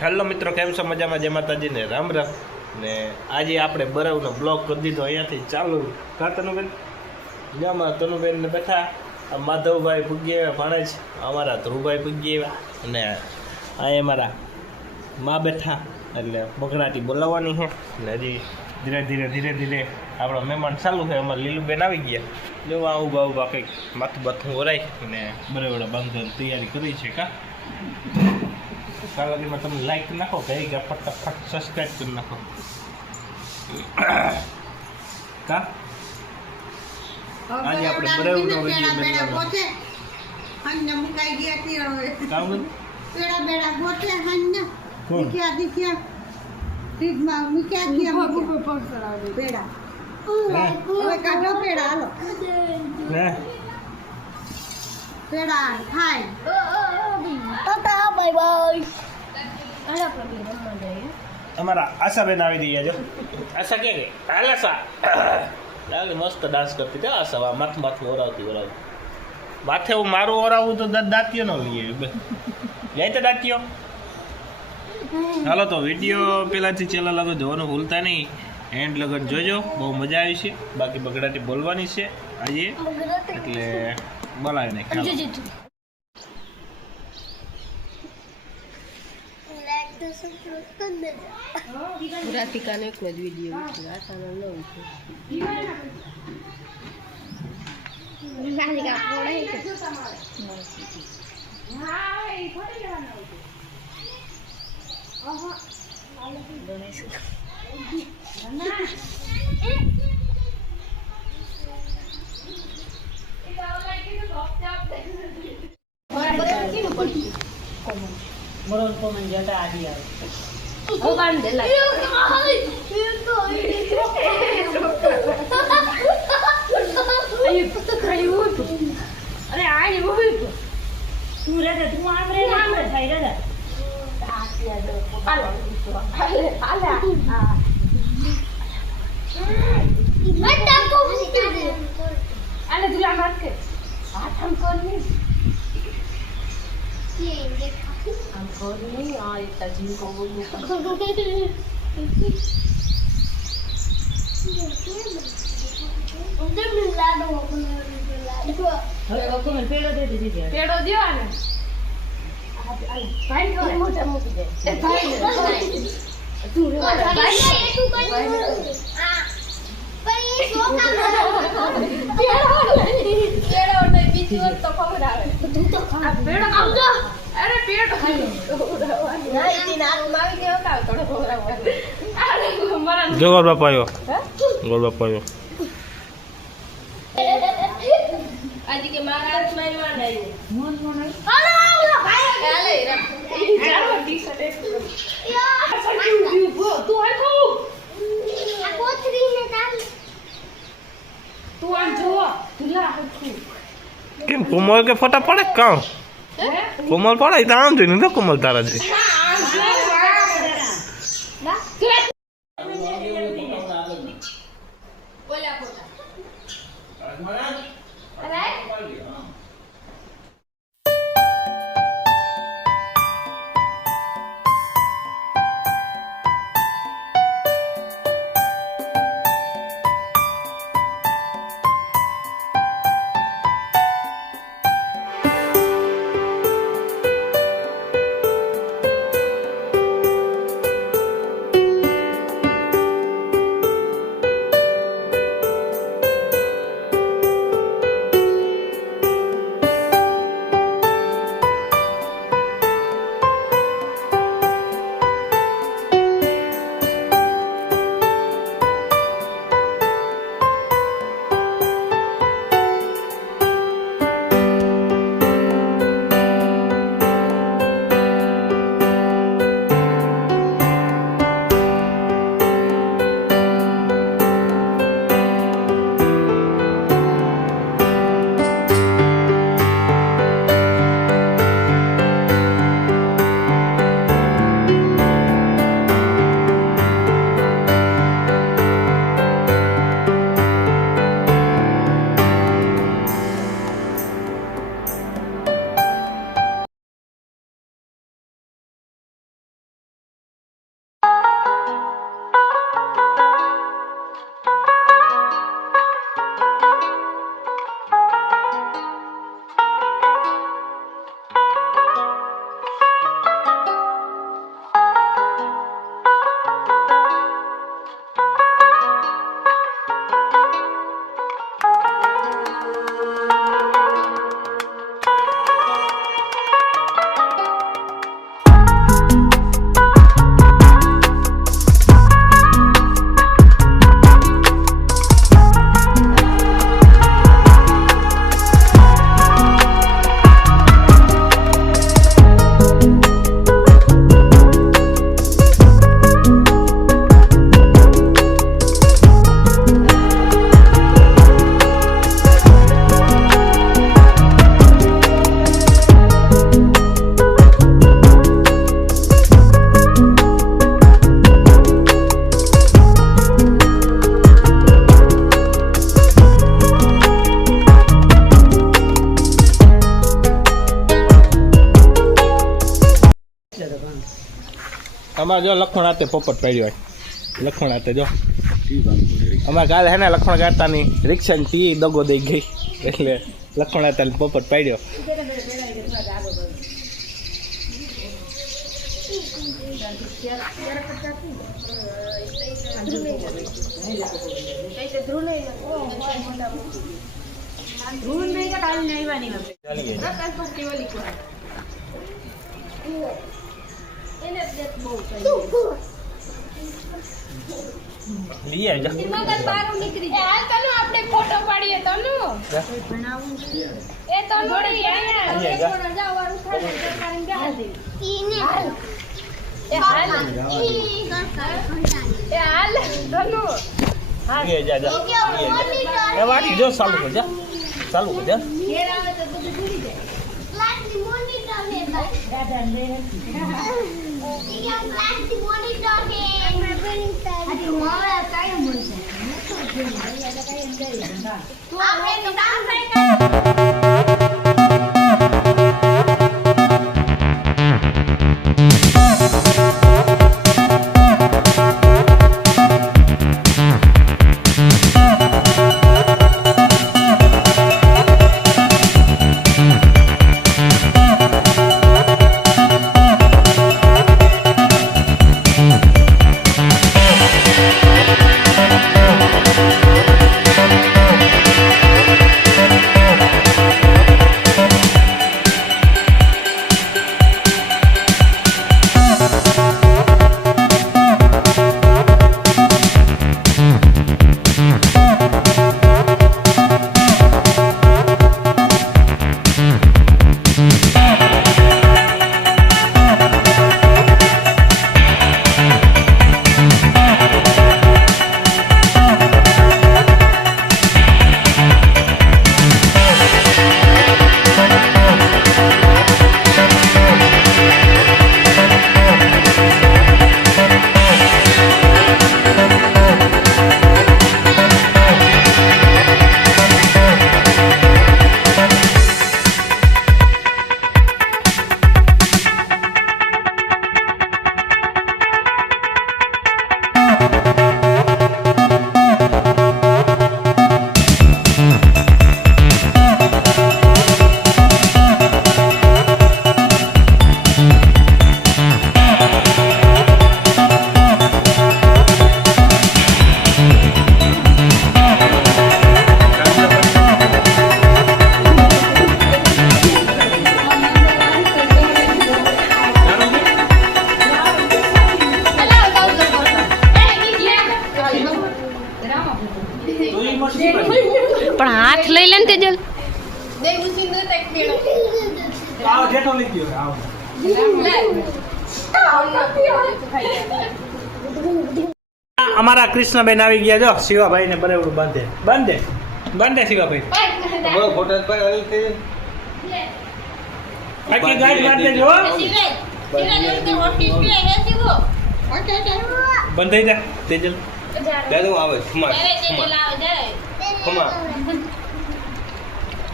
Hello મિત્રો, કેમ છો? મજામાં? જય માતાજી ને રામ રામ. ને આજે આપણે બરાવનો બ્લોગ કરી દીધો અહીંયાથી ચાલુ. કા તનુબેન? જ્યાં તનુબેન ને બેઠા, માધવભાઈ પૂગી આવ્યા, ભાણેજ અમારા ધ્રુવભાઈ પૂગી આવ્યા, અને અહીંયા મારા માં બેઠા, એટલે બગડાટી બોલાવવાની છે. ને હજી ધીરે ધીરે આપણા મહેમાન ચાલુ છે. અમારે લીલુબેન આવી ગયા, જોવા ઊભા કંઈક માથું બાથું ઓરાય ને બરાવડા બાંધવાની તૈયારી કરી છે. કા કાલાદીમાં તમે લાઈક નાખો, કઈ ગયા ફટાફટ સબસ્ક્રાઈબ કરી નાખો. કા આજે આપણે બરાવનો વિડીયો બનાવવાનો છે. હન્ને મુકાઈ ગયા થી હવે કામ પેડા બેડા ગોતે હન્ને મુક્યા દીખ્યા ફ્રીજમાં મુક્યા ગયા ઉપર પડસરાવ પેડા હવે કાઢો પેડા હાલો ને પેડા ખાય ટાટા બાય બાય. અમારા આશાબેન આવી રહ્યા જો. આશા કે હાલ આશા લાગે મસ્ત ડાન્સ કરતી હતી. આશા માથું ઓરાવતી માથે હું મારું ઓરાવું તો દાંતિયો ન લઈએ જાય તો દાંતિયો. ચાલો તો વિડીયો પહેલાંથી ચેનલ લગન જોવાનું ભૂલતા નહીં, એન્ડ લગન જોજો, બહુ મજા આવી છે. બાકી બગડાટી બોલવાની છે આજે, એટલે બોલાવી નાખી. રાધિકાનો એક જ વિડીયો આસાનો ન ઉઠે. રાધિકા પોડાય કે હા એ ફરી જવાનો ઓહો ગણેશ ના એ ગાવ લાગી તો ગોપચાપ મરોન કોમન જતા આડી આવે ઓ કાન દે લાગ અરે પુત ખાયું અરે આય બોલ તું રે તું આમ રે થઈ રે હાલો હાલો હા બટા કો આલે તુલા માર કે હાથ હમ કોની ये देखा हमको नहीं आ इतना जीव को बोलने का उधर मिला दो को मैं पेड़ो दे दीजिए पेड़ो दियो आने भाई को मोटा मोटी दे भाई तू रे भाई तू भाई हां पर ये सो का पेड़ो ने बीच में तो खबर आवे तू तो खा पेड़ो खाओ जा. अरे पेट ના ઇતી નાક માવી દેવ કા થોડો ખવરાવ અરે મરન જો ગોળ બાપા આવ્યો આજે કે મારા હાથ માં માન આવ્યો મોન હાલો ભાઈ હાલે જારો ટી શર્ટ એક યાર સડી તું હાલ ખો આ કોથરી ને તાલ તું આમ જો તુલા હખું કેમ કોમલ કે ફોટા પડે કામ કોમલ પડાય તો આમ જોઈને કોમલ તારા છે. અમારે જો લખણ હાથે પોપટ પાડ્યો હોય લખણ હાથે જો અમારે કાલે હે ને લખણ કાઢતાની રિક્ષાની ટી દગો દઈ ગઈ એટલે લખણ હાથે પોપટ પાડ્યો લઈએ જા આપણે ફોટો પાડીએ તનુ એ તનુ લઈએ જા એ વાડી જો ચાલુ કર જા ચાલુ કર જા પણ હાથ લઈ લે ને તેજલ આવ જેઠો લઈ ગયો આવ અમારા કૃષ્ણબેન આવી ગયા જો શિવાભાઈ ને બરાબર બાંધે બાંધે બાંધે શિવાભાઈ બહુ ફોટા પર આવી કે આખી ગાડી બાંધે જો બંધાઈ જા તેજલ દાદુ આવે ખમા ખમા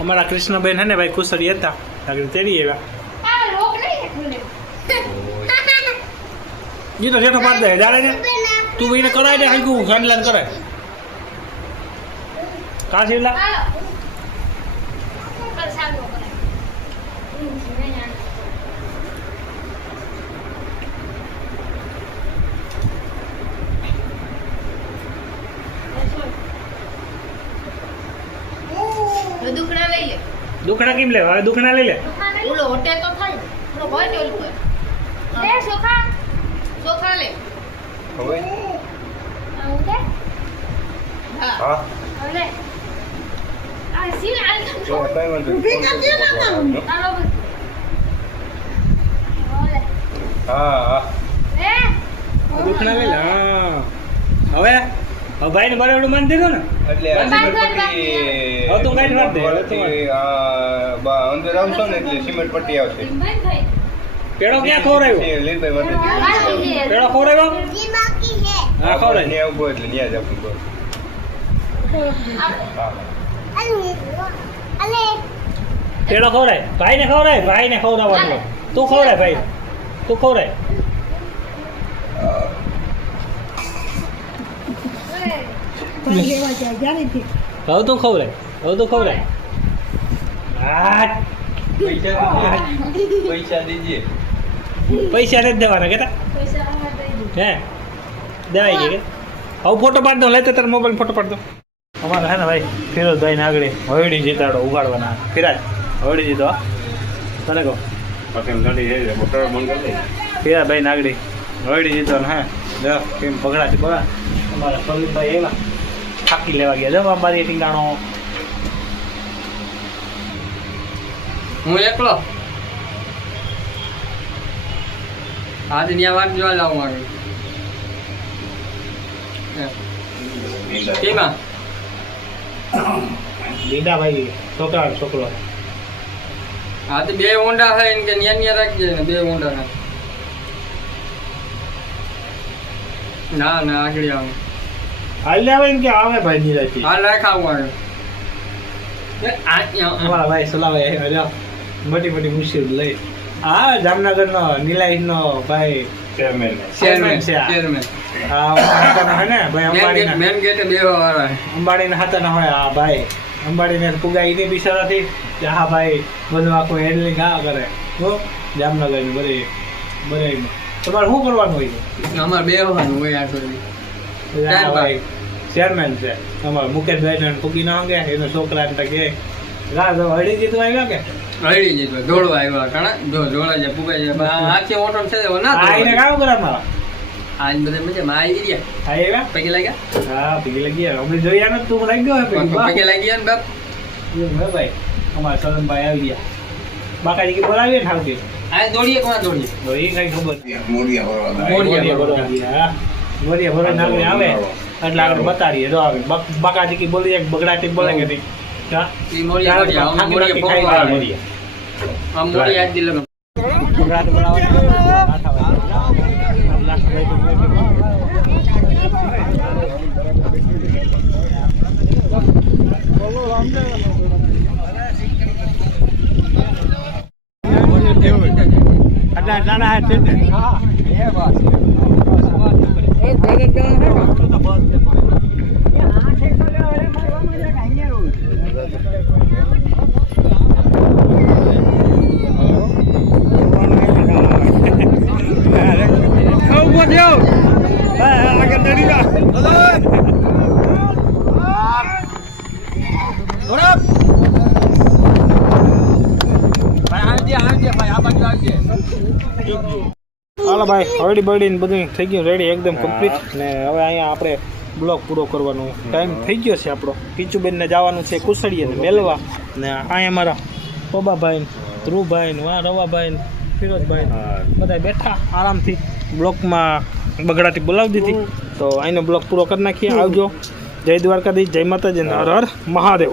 અમારા કૃષ્ણબેન હે ને ભાઈ ખુશરી હતા આગળ તેડી આવ્યા જી તો જેઠો પાડ દે જાડે ને તું એને કરાય દે હલકું ગાંડલાન કરાય કા શિવલા દુખડા લઈ લે દુખડા કેમ લે હવે દુખડા લઈ લે ઓલો હોટેલ તો થાય ઓલો હોય ને ઓલું લે સોખા સોખા લે હવે આઉકે હા લે આ સીલ આલ જો કઈ વાંધો ઊભી કરજે ને ચાલો ઓલે હા હા એ દુખડા લઈ લે હા હવે ભાઈ ને બરાબર માન દીધો ને એટલે હવે તું ગાડી માર દે અંદર આવશો ને એટલે સિમેન્ટ પટ્ટી આવશે પેડો ક્યાં ખવરાયો પેડો ખવરાયો હા ખવરાય ત્યાં ઉભો એટલે ત્યાં જ આપણું ઘર. હા પેડો ખવરાય ભાઈ ને ખવરાવાનું તું ખવરાય ભાઈ તું ખવડાય હવે તું ખવડાય પૈસા દીજીએ. પૈસા નથી દેવાના કેતા હે દેવાઈ ગયા કે હવે ફોટો પાડ દો લેતો તાર મોબાઈલ ફોટો પાડ દો અમારે હે ને ભાઈ ફિરોઝભાઈ ને આગળ હવેડી જીતાડો ઉગાડવાના ફિરાજ હવેડી જીતો તને કહો પછી એમ નડી જાય મોટર બંધ કરી દે. ફિરાભાઈ ને આગળ હવેડી જીતો ને હે જો કેમ પગડાથી પગડા અમારા પ્રવીણભાઈ એવા થાકી લેવા ગયા જો બાબારી ટીંગાણો હું એકલો આજે ત્યાં વાત જોવા લાવું આગળ કેમાં લીડાભાઈ છોકરો હા તો બે ઊંડા થાય ને કે ન્યા રાખજે ને બે ઊંડા ના ના ના આગળ આવું હાલ આવે ને કે આવે ભાઈ નીલાથી હાલ રાખાવું આગળ અમારા ભાઈ સલાવે મોટી મુશ્કેલ લઈ હા જામનગરનો નીલાઈનો ભાઈ ચેરમેન. ચેરમેન છે આ. ચેરમેન હા હાથાના હે ને ભાઈ અંબાણીના મેન ગેટે બેવા વાળા અંબાણીના હાથાના હોય આ ભાઈ અંબાણીને પુગાઈ એની બિચારાથી કે હા ભાઈ બધું આખું હેન્ડલિંગ આ કરે હો જામનગરની બધી તમારે શું કરવાનું હોય છે? અમારે બેવાનું હોય આ સુધી આ ભાઈ ચેરમેન છે અમારા મુકેશભાઈ પુગી ના હંગે એનો છોકરા એમ કે રાજ હળી જીતું આવ્યા કે હળી જતો દોડવા આવ્યા ઘણા જો જોડા જાય પુગાઈ જાય આખે ઓટો છે ના આ એને કામ કરે મારા આજ બધા મજામાં આવી ગયા આવ્યા પગે લાગ્યા હા પગી લગી અમે જોયા ને તું લાગી ગયો પગે લાગ્યા ને બાપ ભાઈ અમારા સલનભાઈ આવી ગયા બાકાજી કે બોલાવીએ ને હાવતી આ દોડીએ કોણ દોડીએ તો એ કઈ ખબર મોડિયા ભરવા. મોડિયા ભરો નાગરી આવે એટલે આગળ બતાડીએ જો આવે બાકાજી કી બોલી એક બગડાટી બોલે કે નહીં હા ઈ મોડિયા મોડિયા આમ મોડિયા ફોકવા આવે આમ મોડિયા આજ દિલ બગડાટ હાલો ભાઈ હળડી બળડી ને બધું થઈ ગયું રેડી એકદમ કમ્પ્લીટ ને હવે અહીંયા આપણે બ્લોગ પૂરો કરવાનો ટાઈમ થઈ ગયો છે આપણો કીચુબેનને જવાનું છે કુસડીએ ને મેલવા ને અહીંયા મારા પોબાભાઈ ને ધ્રુવભાઈ ને વા રવાભાઈ ને ફિરોઝભાઈ બધા બેઠા આરામથી બ્લોગમાં બગડાટી બોલાવી દીધી તો અહીંનો બ્લોગ પૂરો કરી નાખીએ આવજો જય દ્વારકાધીશ જય માતાજી ને હર હર મહાદેવ.